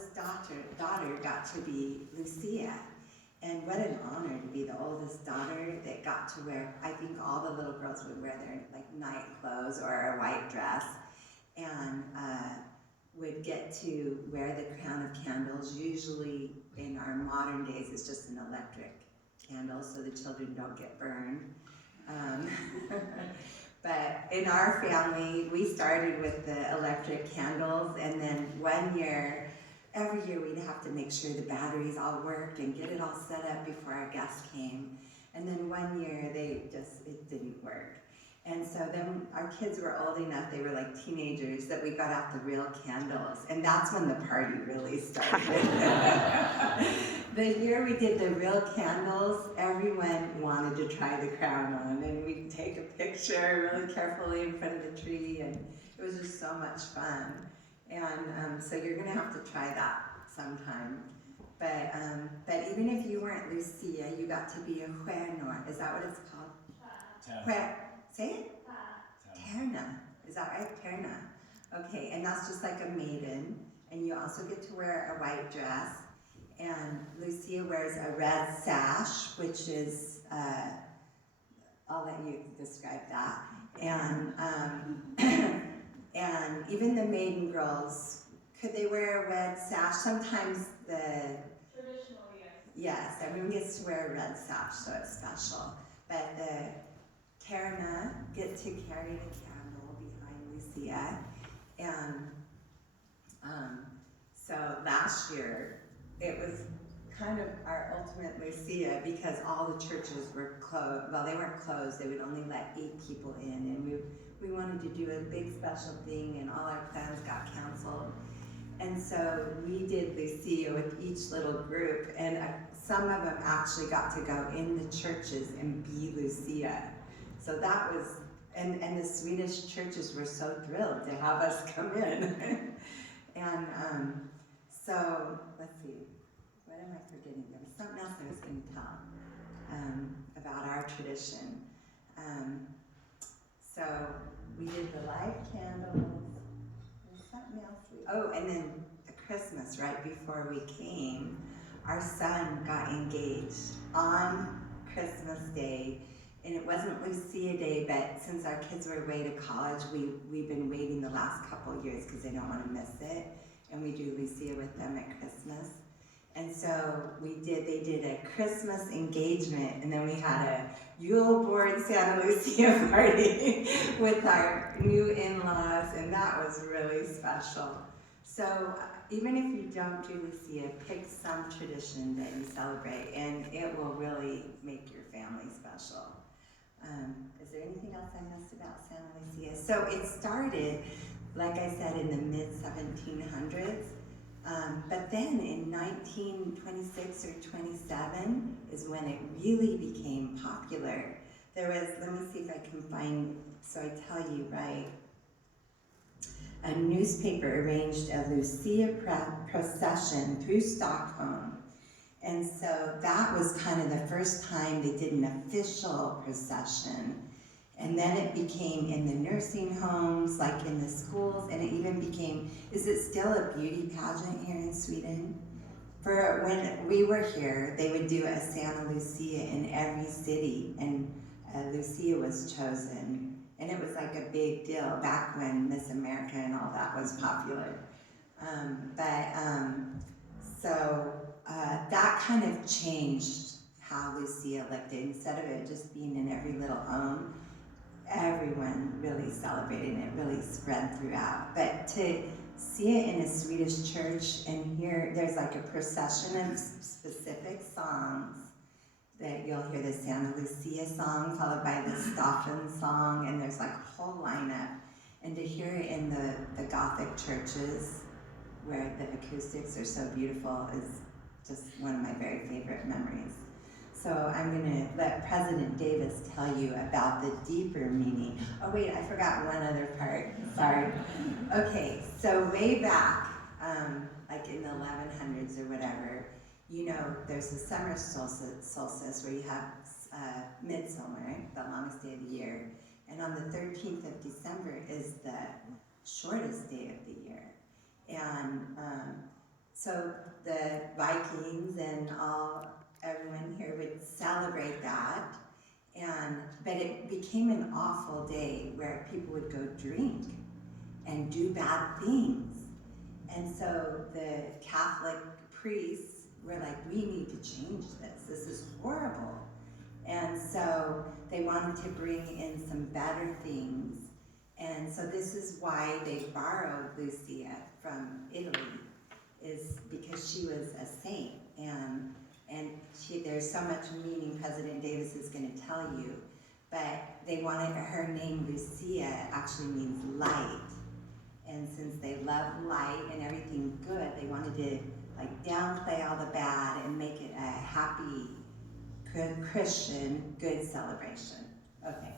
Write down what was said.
oldest daughter got to be Lucia. And what an honor to be the oldest daughter that got to wear, I think all the little girls would wear their like night clothes or a white dress, and would get to wear the crown of candles. Usually in our modern days it's just an electric candle so the children don't get burned. But in our family, we started with the electric candles, and then every year we'd have to make sure the batteries all worked and get it all set up before our guests came. And then one year it didn't work. And so then our kids were old enough, they were like teenagers, that we got out the real candles. And that's when the party really started. The year we did the real candles, everyone wanted to try the crown on. And we'd take a picture really carefully in front of the tree. And it was just so much fun. And so you're gonna have to try that sometime. But even if you weren't Lucia, you got to be a huernor. Is that what it's called? Say it? Terna. Is that right? Terna. Okay, and that's just like a maiden. And you also get to wear a white dress. And Lucia wears a red sash, which is, I'll let you describe that. And and even the maiden girls, could they wear a red sash? Sometimes Traditional, yes. Yes, everyone gets to wear a red sash, so it's special. But the Terna get to carry the candle behind Lucia. And so last year, it was kind of our ultimate Lucia because all the churches were closed. Well, they weren't closed, they would only let 8 people in. And we wanted to do a big special thing, and all our plans got canceled. And so we did Lucia with each little group, and some of them actually got to go in the churches and be Lucia. So that was, and the Swedish churches were so thrilled to have us come in. And so, let's see, what am I forgetting? There was something else I was going to tell about our tradition. So we did the live candles. There's something else. And then the Christmas, right before we came, our son got engaged on Christmas Day. And it wasn't Lucia Day, but since our kids were away to college, we've been waiting the last couple of years because they don't want to miss it. And we do Lucia with them at Christmas. And so they did a Christmas engagement, and then we had a Yule board Santa Lucia party with our new in-laws, and that was really special. So even if you don't do Lucia, pick some tradition that you celebrate, and it will really make your family special. Is there anything else I missed about Santa Lucia? So it started, like I said, in the mid-1700s. But then in 1926 or 27 is when it really became popular. There was, let me see if I can find, so I tell you right, a newspaper arranged a Lucia procession through Stockholm. And so that was kind of the first time they did an official procession. And then it became in the nursing homes, like in the schools, and it even became, is it still a beauty pageant here in Sweden? For when we were here, they would do a Santa Lucia in every city, and Lucia was chosen. And it was like a big deal back when Miss America and all that was popular. So that kind of changed how Lucia looked. Instead of it just being in every little home, everyone really celebrated it, really spread throughout. But to see it in a Swedish church and hear, there's like a procession of specific songs that you'll hear the Santa Lucia song followed by the Stoffen song, and there's like a whole lineup. And to hear it in the Gothic churches where the acoustics are so beautiful is just one of my very favorite memories. So I'm going to let President Davis tell you about the deeper meaning. Oh wait, I forgot one other part, sorry. Okay, so way back, like in the 1100s or whatever, you know, there's a summer solstice where you have midsummer, the longest day of the year, and on the 13th of December is the shortest day of the year. And so the Vikings and everyone here would celebrate that. But it became an awful day where people would go drink and do bad things. And so the Catholic priests were like, we need to change this. This is horrible. And so they wanted to bring in some better things. And so this is why they borrowed Lucia from Italy, is because she was a saint. And there's so much meaning President Davis is going to tell you. But they wanted, her name Lucia actually means light. And since they love light and everything good, they wanted to like downplay all the bad and make it a happy, good Christian, good celebration. Okay.